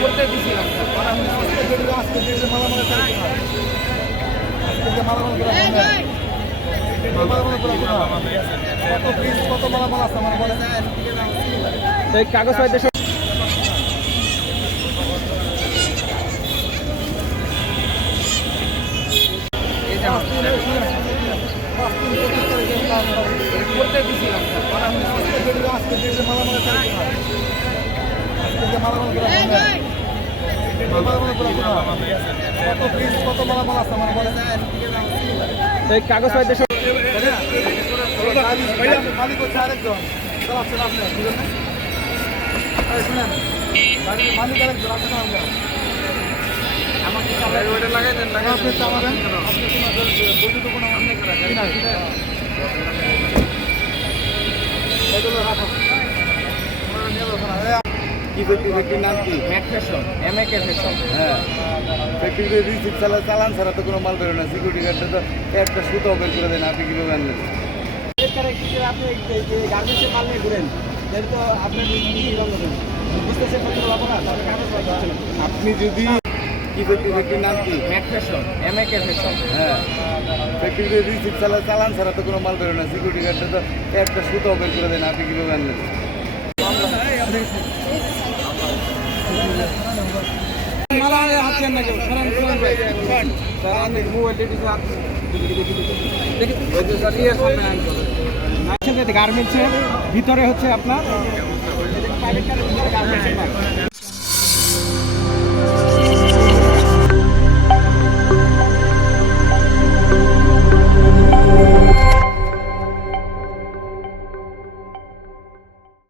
করতে দিছিলাম স্যার, করা কাগজ পাইতে করতে দিছিলাম স্যার, করা কাগজ পাইতে মালিক হচ্ছে আরেকজন চালাচ্ছেন আপনি বুঝলেন না? শুনেন মালিক আরেকজন আপনি চালাবেন আমাকে ওইটা লাগাই দেন, লাগাই আপনি চালাবেন আপনি বৈদ্যুত কোনো অন্য করা যায় না এগুলো রাখো কি ফ্যাক্টরির নাম কি? Mak fashion, MAK fashion. হ্যাঁ ফ্যাক্টরিতে রিসিপ্ট চালান ছাড়া তো কোনো মাল বেরো না। সিকিউরিটি গার্ডটা তো একটা সুতো বের করে দেন, আপনি কীভাবে আনলেন? আপনি গার্মেন্টসের মাল নিয়ে ঘুরেন তো আপনার আপনি যদি কি ফ্যাক্টরির নাম কি? Mak fashion, MAK fashion. হ্যাঁ ফ্যাক্টরিতে রিসিপ্ট চালান ছাড়া তো কোনো মাল বেরো না। সিকিউরিটি গার্ডটা তো একটা সুতো বের করে দেন, আপনি কীভাবে আনলেন? গার্মেন্টসের ভিতরে হচ্ছে আপনার